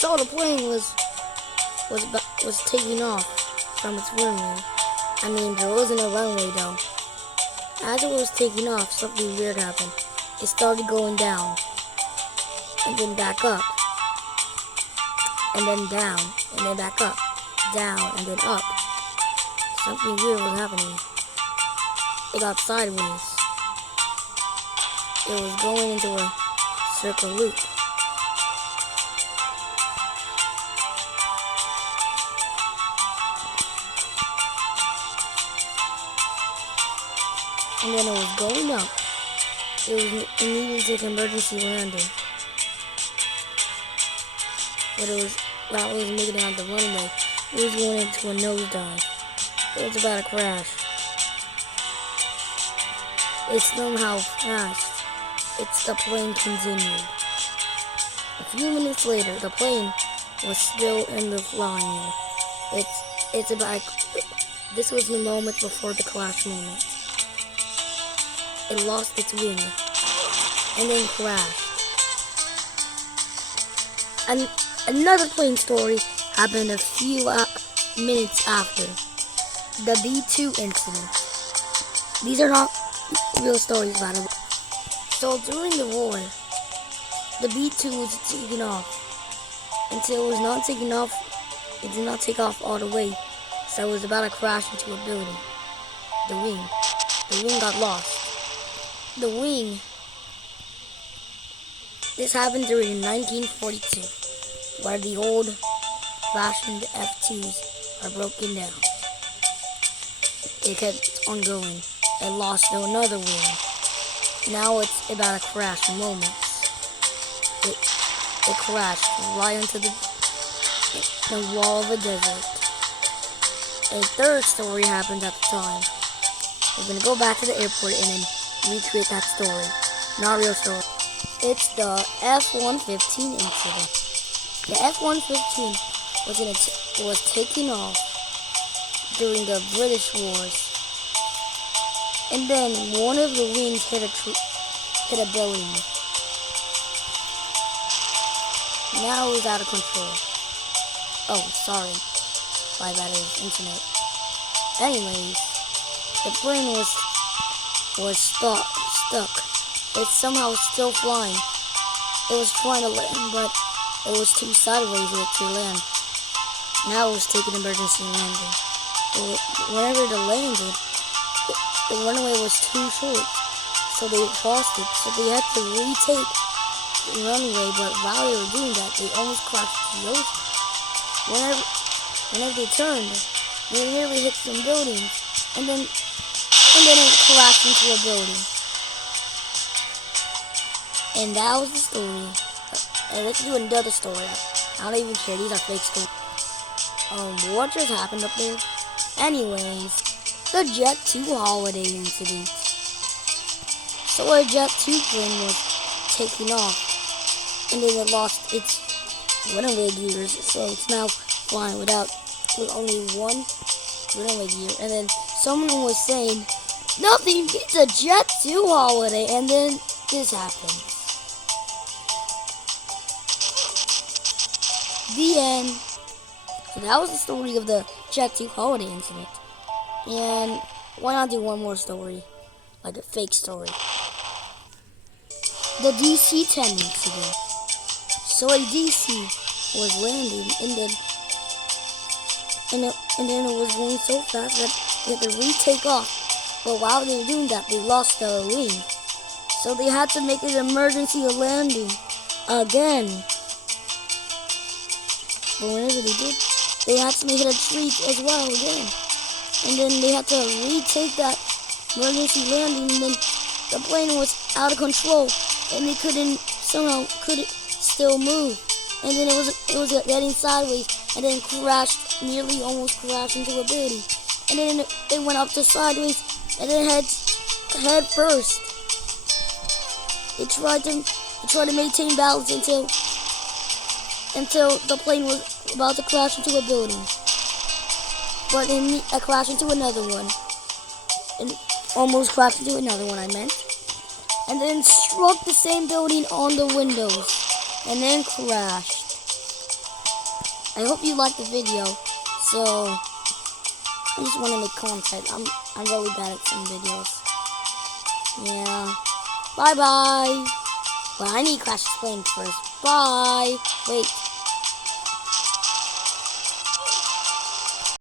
So the plane was taking off from its runway. I mean, there wasn't a runway though. As it was taking off, something weird happened. It started going down, and then back up, and then down, and then back up, down, and then up. Something weird was happening. It got sideways. It was going into a circle loop. And then it was going up. It needed to take emergency landing. But while it was making it on the runway, it was going into a nosedive. It was about to crash. It somehow crashed. The plane continued. A few minutes later, the plane was still in the flying air. This was the moment before the crash moment. It lost its wing and then crashed. And another plane story happened a few minutes after the B-2 incident. These are not real stories, by the way. So during the war, the B-2 was taking off. Until it was not taking off, it did not take off all the way. So it was about to crash into a building. The wing got lost. The wing. This happened during 1942, where the old-fashioned F-2s are broken down. It kept on going. It lost another wing. Now it's about to crash in moments. It crashed right into the wall of a desert. A third story happened at the time. We're going to go back to the airport and then recreate that story. Not a real story. It's the F-115 incident. The F-115 was taking off during the British Wars. And then one of the wings hit a building. Now it was out of control. Oh, sorry. My bad, it was internet. Anyways, the plane was stuck. It's somehow still flying. It was trying to land, but it was too sideways to land. Now it was taking emergency landing. Whenever it landed, the runway was too short, so they lost it. So they had to retake the runway, but while they were doing that, they almost crashed into the ocean. Whenever they turned, they nearly hit some buildings, and then it crashed into a building. And that was the story. And let's do another story. I don't even care. These are fake stories. What just happened up there? Anyways, the Jet 2 holiday incident. So a Jet 2 plane was taking off, and then it lost its runway gears, so it's now flying with only one runway gear. And then someone was saying, nothing beats a Jet 2 holiday, and then this happened. The end. So that was the story of the Jet 2 holiday incident. And why not do one more story? Like a fake story. The DC-10 incident. So a DC was landing and then it was going so fast that they had to retake off. But while they were doing that, they lost the wing. So they had to make an emergency landing again. But whenever they did, they had to make it a treat as well again. And then they had to retake that emergency landing, and then the plane was out of control, and they couldn't still move. And then it was getting sideways, and then almost crashed into a building. And then it went up to sideways, and then head first. It tried to maintain balance until the plane was about to crash into a building. But then I crashed into another one. And almost crashed into another one, I meant. And then struck the same building on the windows. And then crashed. I hope you liked the video. So I just want to make content. I'm really bad at some videos. Yeah. Bye bye. Well, I need Clash of Clans first. Bye. Wait.